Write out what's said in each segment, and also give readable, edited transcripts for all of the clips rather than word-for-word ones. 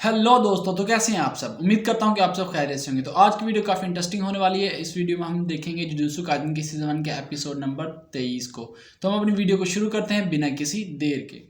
Hello दोस्तों, तो कैसे हैं आप सब। उम्मीद करता हूं कि आप सब खैरियत से होंगे। तो आज की वीडियो काफ़ी इंटरेस्टिंग होने वाली है। इस वीडियो में हम देखेंगे जुजुत्सु काइसेन के सीजन 1 के एपिसोड नंबर 23 को। तो हम अपनी वीडियो को शुरू करते हैं बिना किसी देर के।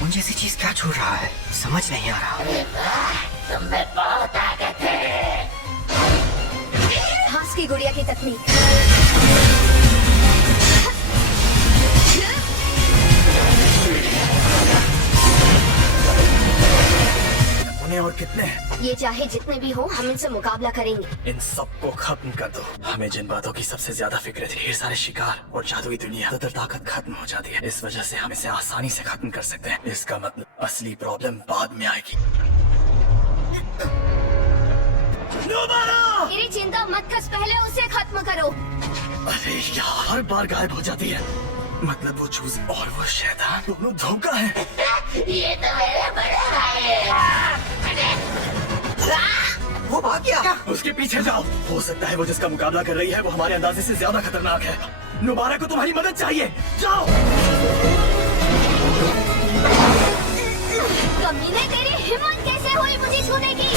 मुझे ऐसी चीज क्या छू रहा है, समझ नहीं आ रहा। तुम में बहुत ताकत है। घास की गुड़िया की तकनीक। उन्हें और कितने? ये चाहे जितने भी हो, हम इनसे मुकाबला करेंगे। इन सबको खत्म कर दो। हमें जिन बातों की सबसे ज्यादा फिक्र थी, ढेर सारे शिकार और जादुई दुनिया, ज्यादातर ताकत खत्म हो जाती है। इस वजह से हम इसे आसानी से खत्म कर सकते हैं। इसका मतलब असली प्रॉब्लम बाद में आएगी। मेरी चिंता मत कर, पहले उसे खत्म करो। अरे यार, हर बार गायब हो जाती है। मतलब वो चूज और वो शैतान दोनों धोखा है। ये तो मेरा बड़ा भाई है। वो भाग गया। उसके पीछे जाओ। हो सकता है वो जिसका मुकाबला कर रही है वो हमारे अंदाजे से ज्यादा खतरनाक है। नुबारा को तुम्हारी मदद चाहिए, जाओ। कमीने, तेरी हिम्मत कैसे हुई मुझे छूने की?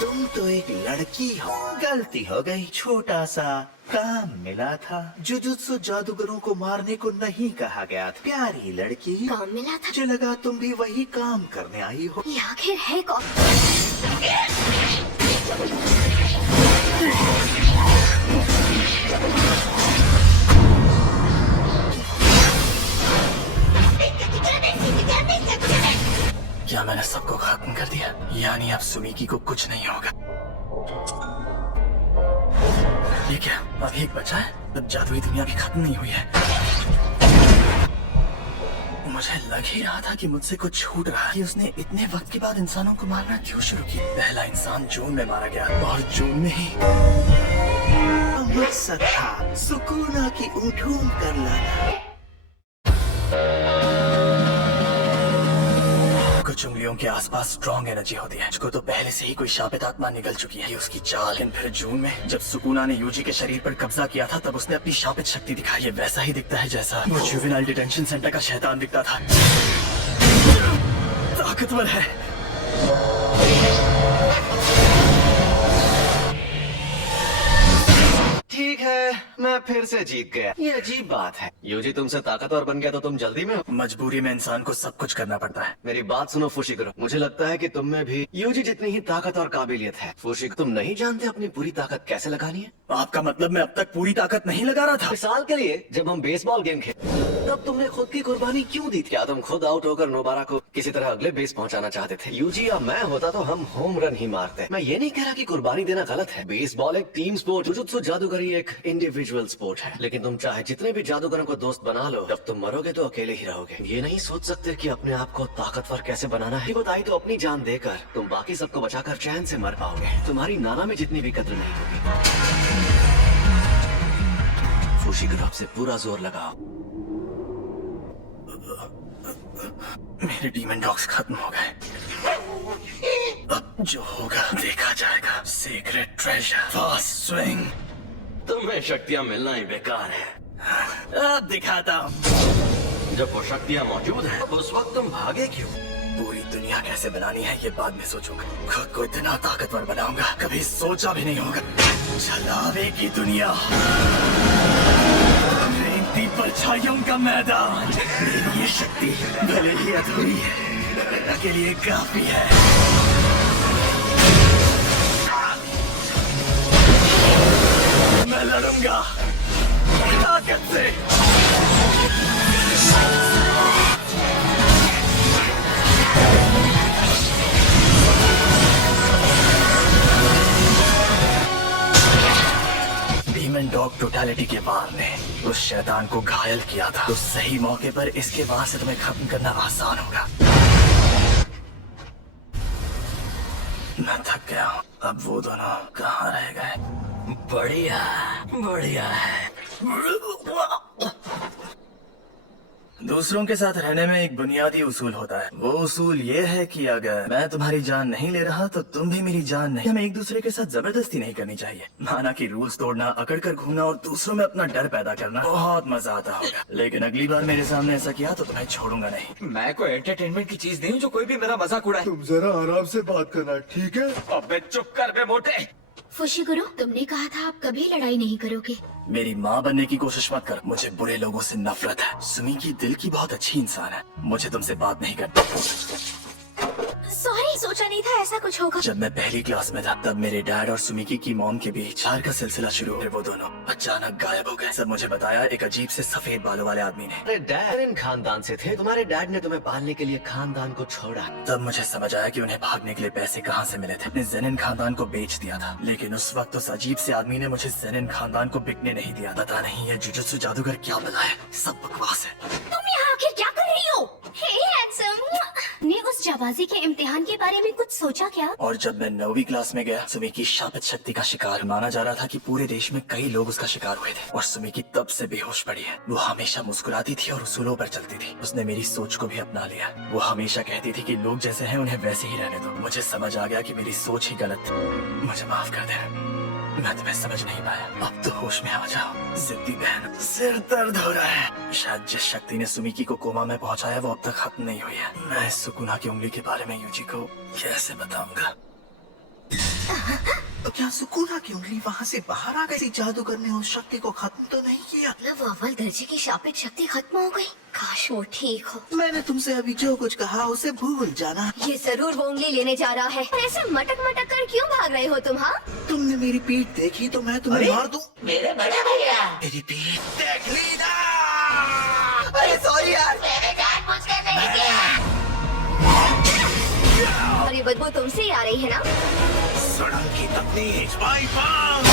तुम तो एक लड़की हो, गलती हो गई। छोटा सा काम मिला था। जुजुत्सु जादूगरों को मारने को नहीं कहा गया था। प्यारी लड़की, काम मिला था। मुझे लगा तुम भी वही काम करने आई हो। ये आखिर है कौन? क्या मैंने सबको खत्म कर दिया? यानी अब सुमीकी को कुछ नहीं होगा। ये क्या, अभी एक बचा है? अब जादुई दुनिया भी खत्म नहीं हुई है। मुझे लग ही रहा था कि मुझसे कुछ छूट रहा है। कि उसने इतने वक्त के बाद इंसानों को मारना क्यों शुरू किया? पहला इंसान जून में मारा गया और जून में ही मकसद था सुकूना की ढूंढ कर लाना। कुछ उंगलियों के आसपास स्ट्रॉन्ग एनर्जी होती है, जिसको तो पहले से ही कोई शापित आत्मा निगल चुकी है। ये उसकी चाल। लेकिन फिर जून में जब सुकूना ने यूजी के शरीर पर कब्जा किया था, तब उसने अपनी शापित शक्ति दिखाई। ये वैसा ही दिखता है जैसा वो जुवेनाइल डिटेंशन सेंटर का शैतान दिखता था। ताकतवर है। ठीक है, मैं फिर से जीत गया। ये अजीब बात है। यूजी तुमसे ताकतवर बन गया तो तुम जल्दी में हो। मजबूरी में इंसान को सब कुछ करना पड़ता है। मेरी बात सुनो फुशिकरो, मुझे लगता है कि तुम में भी यूजी जितनी ही ताकत और काबिलियत है। फुशिक, तुम नहीं जानते अपनी पूरी ताकत कैसे लगानी है? आपका मतलब मैं अब तक पूरी ताकत नहीं लगा रहा था? मिसाल के लिए जब हम बेसबॉल गेम खेले तब तुमने खुद की कुर्बानी क्यों दी थी? क्या तुम खुद आउट होकर नोबारा को किसी तरह अगले बेस पहुंचाना चाहते थे? यूजी या मैं होता तो हम होम रन ही मारते। मैं ये नहीं कह रहा कि कुर्बानी देना गलत है। बेसबॉल एक टीम स्पोर्ट, जुजुत्सु जादूगरी एक इंडिविजुअल स्पोर्ट है। लेकिन तुम चाहे जितने भी जादूगरों को दोस्त बना लो, जब तुम मरोगे तो अकेले ही रहोगे। ये नहीं सोच सकते कि अपने आप को ताकतवर कैसे बनाना है। बताई तो अपनी जान देकर तुम बाकी सबको बचाकर चैन से मर पाओगे। तुम्हारी नाना में जितनी भी कद्र नहीं होगी। फुशिकरो, से पूरा जोर लगाओ। मेरे डीमन डॉग्स खत्म हो गए। अब जो होगा देखा जाएगा। Secret treasure, fast swing. तुम्हें शक्तियाँ मिलना ही बेकार है। अब दिखाता हूँ। जब वो शक्तियाँ मौजूद हैं, उस वक्त तुम भागे क्यों? पूरी दुनिया कैसे बनानी है ये बाद में सोचूंगा। खुद को इतना ताकतवर बनाऊंगा, कभी सोचा भी नहीं होगा। चलावेगी दुनिया। रेती परछाइयों का मैदान। मेरी ये शक्ति भले ही अधूरी है, के लिए काफी है। मैं लड़ूंगा ताकत से। डीमन डॉग टोटलिटी के वार ने उस शैतान को घायल किया था। तो सही मौके पर इसके वार से तुम्हें खत्म करना आसान होगा। मैं थक गया हूँ। अब वो दोनों कहाँ रह गए? बढ़िया बढ़िया है। दूसरों के साथ रहने में एक बुनियादी उसूल होता है। वो उसूल ये है कि अगर मैं तुम्हारी जान नहीं ले रहा तो तुम भी मेरी जान नहीं। हमें एक दूसरे के साथ जबरदस्ती नहीं करनी चाहिए। माना कि रूल्स तोड़ना, अकड़ कर घूमना और दूसरों में अपना डर पैदा करना बहुत मजा आता होगा, लेकिन अगली बार मेरे सामने ऐसा किया तो तुम्हें छोड़ूंगा नहीं। मैं कोई एंटरटेनमेंट की चीज नहीं हूँ जो कोई भी मेरा मजाक उड़ाए। तुम जरा आराम से बात करना, ठीक है? अबे चुप कर बे मोटे। फुशिगुरु, तुमने कहा था आप कभी लड़ाई नहीं करोगे। मेरी माँ बनने की कोशिश मत कर। मुझे बुरे लोगों से नफरत है। सुमिकी दिल की बहुत अच्छी इंसान है। मुझे तुमसे बात नहीं करनी। सॉरी, सोचा नहीं था ऐसा कुछ होगा। जब मैं पहली क्लास में था तब मेरे डैड और सुमिकी की मॉम के बीच प्यार का सिलसिला शुरू हुआ। फिर वो दोनों अचानक गायब हो गए। सब मुझे बताया एक अजीब से सफेद बालों वाले आदमी ने। अरे डैड खानदान से थे, तुम्हारे डैड ने तुम्हें पालने के लिए खानदान को छोड़ा। तब मुझे समझ आया कि उन्हें भागने के लिए पैसे कहाँ से मिले थे। अपने जेनिन खानदान को बेच दिया था, लेकिन उस वक्त उस अजीब से आदमी ने मुझे जेनिन खानदान को बिकने नहीं दिया। पता नहीं ये जुजुत्सु जादूगर क्या बनाया, सब बकवास है। तुम यहाँ आखिर क्या कर रही हो? हे हैंडसम, ने उस जाबाजी के इम्तिहान के बारे में कुछ सोचा क्या? और जब मैं 9वीं क्लास में गया, सुमिकी शापित शक्ति का शिकार माना जा रहा था कि पूरे देश में कई लोग उसका शिकार हुए थे। और सुमिकी तब से बेहोश पड़ी है। वो हमेशा मुस्कुराती थी और उसूलों पर चलती थी। उसने मेरी सोच को भी अपना लिया। वो हमेशा कहती थी कि लोग जैसे हैं उन्हें वैसे ही रहने दो। मुझे समझ आ गया कि मेरी सोच ही गलत थी। मुझे माफ कर दे, मैं तुम्हें समझ नहीं पाया। अब तो होश में आ जाओ जिद्दी बहन। सिर दर्द हो रहा है। शायद जिस शक्ति ने सुमिकी को कोमा में पहुंचाया वो अब तक खत्म नहीं हुई है। मैं इस सुकुना की उंगली के बारे में यूजी को कैसे बताऊंगा? तो क्या सुकूना की उंगली वहाँ से बाहर आ गई? जादूगर ने उस शक्ति को खत्म तो नहीं किया? मतलब अव्वल दर्जे की शापित शक्ति खत्म हो गई। काश वो ठीक हो। मैंने तुमसे अभी जो कुछ कहा उसे भूल जाना। ये जरूर वो उंगली लेने जा रहा है। और ऐसे मटक मटक कर क्यों भाग रहे हो तुम? हाँ, तुमने मेरी पीठ देखी तो मैं तुम्हें मार दूं। मेरे बड़े भैया, मेरी पीठ देख ली ना? अरे सॉरी यार। मैंने जानबूझ कर नहीं किया। और ये बदबू तुमसे ही आ रही है ना? सड़क की तकनीक बाई पाव।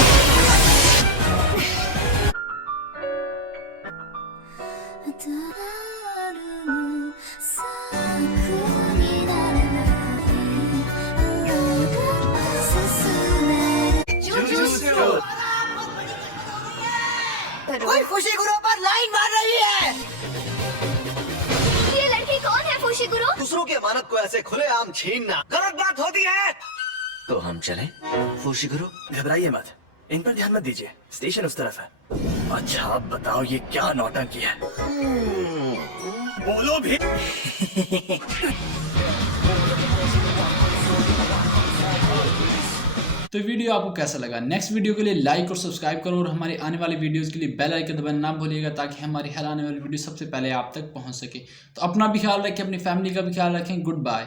कोई फुशिगुरु पर लाइन मार रही है। ये लड़की कौन है फुशिगुरु? दूसरों की अमानत को ऐसे खुलेआम छीनना गलत बात होती है। तो हम चलें फुशिगुरु? घबराइए मत, इन पर ध्यान मत दीजिए। स्टेशन उस तरफ है। अच्छा अब बताओ ये क्या नौटंकी है? बोलो भी। तो वीडियो आपको कैसा लगा? नेक्स्ट वीडियो के लिए लाइक और सब्सक्राइब करो और हमारे आने वाले वीडियोस के लिए बेल आइकन दबाना ना भूलिएगा ताकि हमारी हर आने वाली वीडियो सबसे पहले आप तक पहुंच सके। तो अपना भी ख्याल रखें, अपनी फैमिली का भी ख्याल रखें। Good bye.